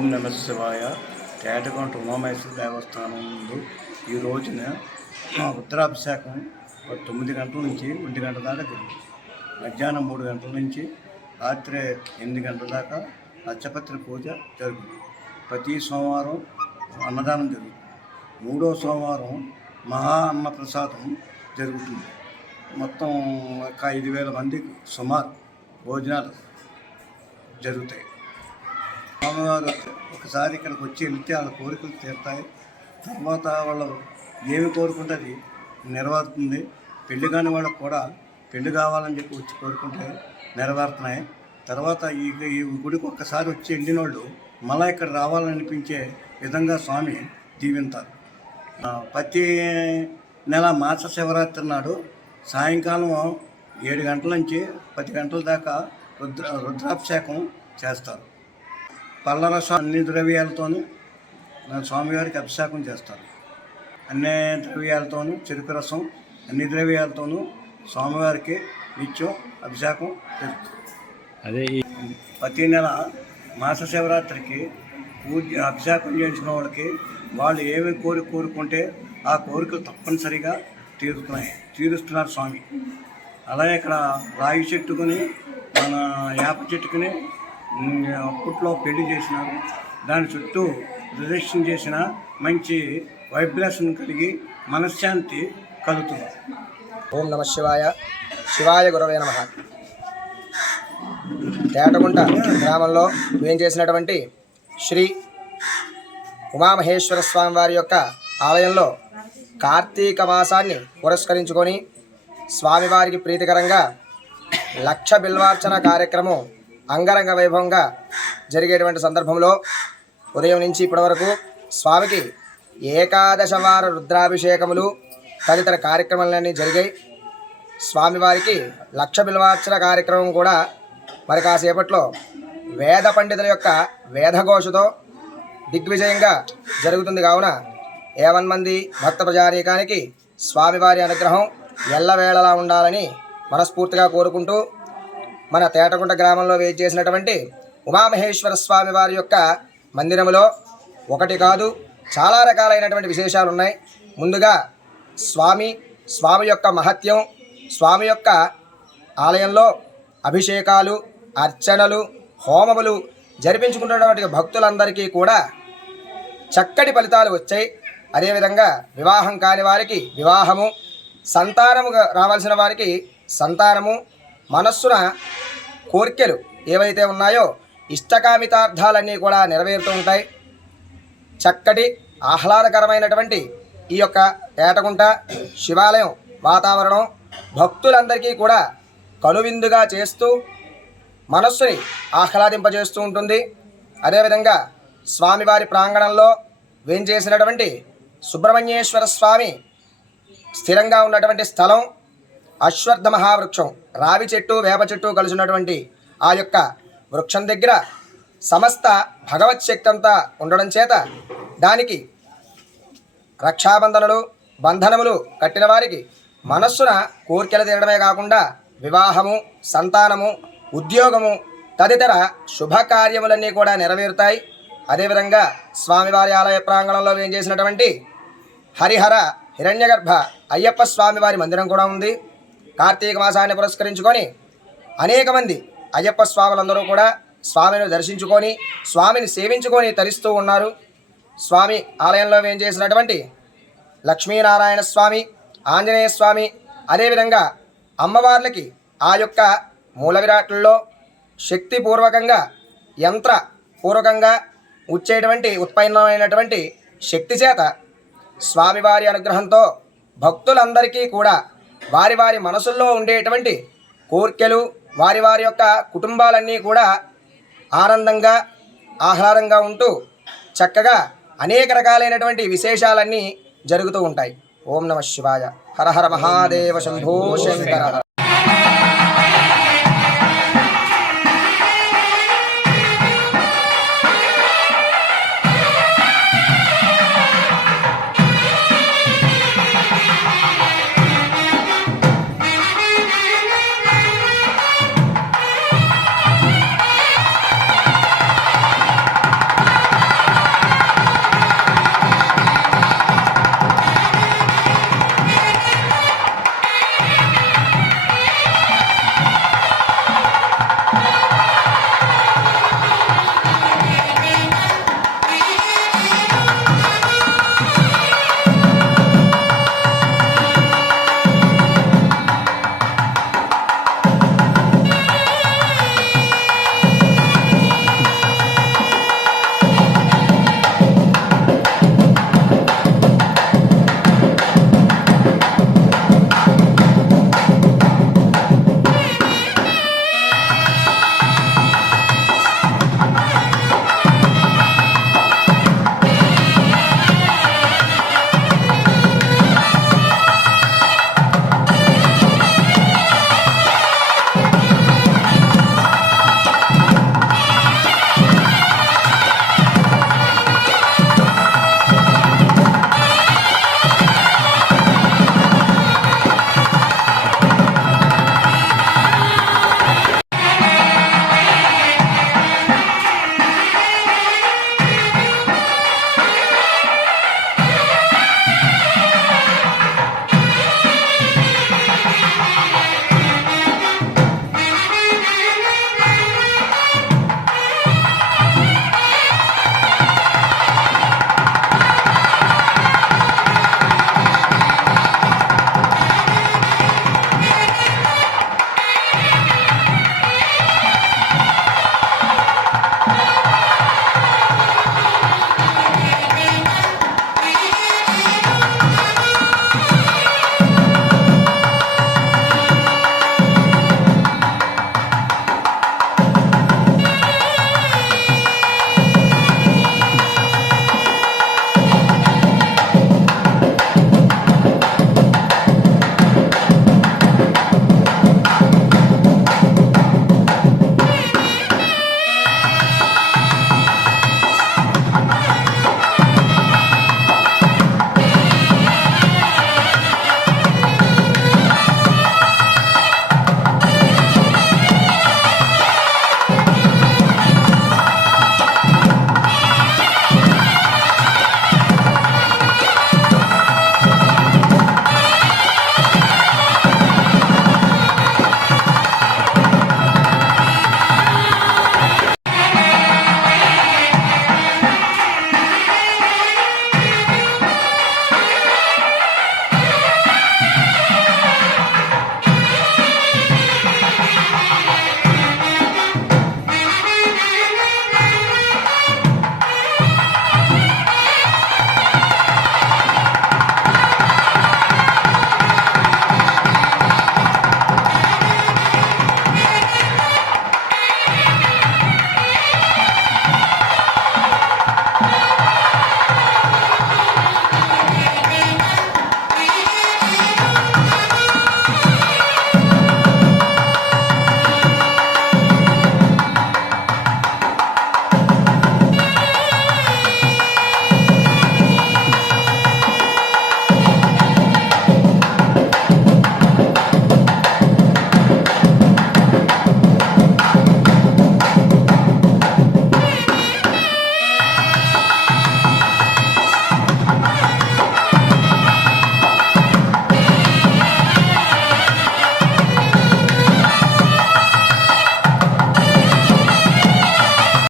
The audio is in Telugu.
ఓం నమ శివాయ. తేటగుంట ఉమామహేశ్వర దేవస్థానం ముందు ఈ రోజున రుద్రాభిషేకం 9 గంటల నుంచి 1 గంట దాకా జరిగింది. మధ్యాహ్నం 3 గంటల నుంచి రాత్రి 8 గంటల దాకా లక్షపత్రి పూజ జరుగుతుంది. ప్రతి సోమవారం అన్నదానం జరుగుతుంది. 3వ సోమవారం మహా అన్న ప్రసాదం జరుగుతుంది. మొత్తం ఒక 5,000 మందికి సుమారు భోజనాలు జరుగుతాయి. స్వామివారు ఒకసారి ఇక్కడికి వచ్చి వెళ్తే వాళ్ళ కోరికలు తీరుతాయి. తర్వాత వాళ్ళు ఏమి కోరుకుంటే అది నెరవేరుతుంది. పెళ్లి కాని వాళ్ళకు కూడా పెళ్లి కావాలని చెప్పి వచ్చి కోరుకుంటే నెరవేరుతున్నాయి. తర్వాత ఈ గుడికి ఒక్కసారి వచ్చి వెళ్ళిన వాళ్ళు మళ్ళీ ఇక్కడ రావాలనిపించే విధంగా స్వామి దీవింతారు. ప్రతి నెల మాస శివరాత్రి నాడు సాయంకాలం 7 గంటల నుంచి 10 గంటల దాకా రుద్రాభిషేకం చేస్తారు. పళ్ళరసం అన్ని ద్రవ్యాలతోనూ స్వామివారికి అభిషేకం చేస్తారు. అన్ని ద్రవ్యాలతోనూ చెరుకు రసం అన్ని ద్రవ్యాలతోనూ స్వామివారికి నిత్యం అభిషేకం జరుగుతుంది. అదే ప్రతి నెల మాస శివరాత్రికి అభిషేకం చేయించిన వాళ్ళకి వాళ్ళు ఏమి కోరుకుంటే ఆ కోరికలు తప్పనిసరిగా తీరుస్తున్నారు స్వామి. అలాగే ఇక్కడ రాగి చెట్టుకుని మన వేప చెట్టుకుని అప్పట్లో పెళ్లి చేసినారు. దాని చుట్టూ ప్రదక్షిణ చేసిన మంచి వైబ్రేషన్ కలిగి మనశ్శాంతి కలుగుతుంది. ఓం నమ శివాయ. శివాయ గురవే నమః. తేటగుంట గ్రామంలో ఏం చేసినటువంటి శ్రీ ఉమామహేశ్వర స్వామి వారి యొక్క ఆలయంలో కార్తీక మాసాన్ని పురస్కరించుకొని స్వామివారికి ప్రీతికరంగా లక్ష బిల్వార్చన కార్యక్రమం అంగరంగ వైభవంగా జరిగేటువంటి సందర్భంలో ఉదయం నుంచి ఇప్పటి వరకు స్వామికి 11 వార రుద్రాభిషేకములు తదితర కార్యక్రమాలన్నీ జరిగాయి. స్వామివారికి లక్ష బిల్వార్చన కార్యక్రమం కూడా మరి కాసేపట్లో వేద పండితుల యొక్క వేదఘోషతో దిగ్విజయంగా జరుగుతుంది. కావున 50 మంది భక్త ప్రజానీకానికి స్వామివారి అనుగ్రహం ఎల్లవేళలా ఉండాలని మనస్ఫూర్తిగా కోరుకుంటూ మన తేటగుంట గ్రామంలో వేచి చేసినటువంటి ఉమామహేశ్వర స్వామి వారి యొక్క మందిరములో ఒకటి కాదు చాలా రకాలైనటువంటి విశేషాలు ఉన్నాయి. ముందుగా స్వామి యొక్క మహత్యం, స్వామి యొక్క ఆలయంలో అభిషేకాలు, అర్చనలు, హోమములు జరిపించుకున్నటువంటి భక్తులందరికీ కూడా చక్కటి ఫలితాలు వచ్చాయి. అదేవిధంగా వివాహం కాని వారికి వివాహము, సంతానము రావాల్సిన వారికి సంతానము, మనస్సున కోరికలు ఏవైతే ఉన్నాయో ఇష్టకామితార్థాలన్నీ కూడా నెరవేరుతూ ఉంటాయి. చక్కటి ఆహ్లాదకరమైనటువంటి ఈ యొక్క తేటగుంట శివాలయం వాతావరణం భక్తులందరికీ కూడా కనువిందుగా చేస్తూ మనస్సుని ఆహ్లాదింపజేస్తూ ఉంటుంది. అదేవిధంగా స్వామివారి ప్రాంగణంలో వేంచేసినటువంటి సుబ్రహ్మణ్యేశ్వర స్వామి స్థిరంగా ఉన్నటువంటి స్థలం అశ్వత్థ మహావృక్షం, రావి చెట్టు వేప చెట్టు కలిసినటువంటి ఆ యొక్క వృక్షం దగ్గర సమస్త భగవత్ శక్తి అంతా ఉండడం చేత దానికి రక్షాబంధనలు బంధనములు కట్టిన వారికి మనస్సున కోరికలు తీరడమే కాకుండా వివాహము, సంతానము, ఉద్యోగము తదితర శుభకార్యములన్నీ కూడా నెరవేరుతాయి. అదేవిధంగా స్వామివారి ఆలయ ప్రాంగణంలో ఏం చేసినటువంటి హరిహర హిరణ్యగర్భ అయ్యప్ప స్వామివారి మందిరం కూడా ఉంది. కార్తీక మాసాన్ని పురస్కరించుకొని అనేక మంది అయ్యప్ప స్వాములందరూ కూడా స్వామిని దర్శించుకొని స్వామిని సేవించుకొని తరిస్తూ ఉన్నారు. స్వామి ఆలయంలో ఏం చేసినటువంటి లక్ష్మీనారాయణ స్వామి, ఆంజనేయ స్వామి, అదేవిధంగా అమ్మవార్లకి ఆ యొక్క మూల విరాట్లలో శక్తిపూర్వకంగా యంత్రపూర్వకంగా వచ్చేటువంటి ఉత్పన్నమైనటువంటి శక్తి చేత స్వామివారి అనుగ్రహంతో భక్తులందరికీ కూడా వారి వారి మనసుల్లో ఉండేటువంటి కోర్కెలు, వారి వారి యొక్క కుటుంబాలన్నీ కూడా ఆనందంగా ఆహ్లాదంగా ఉంటూ చక్కగా అనేక రకాలైనటువంటి విశేషాలన్నీ జరుగుతూ ఉంటాయి. ఓం నమ శివాయ. హర హర మహాదేవ శంభో శంకర.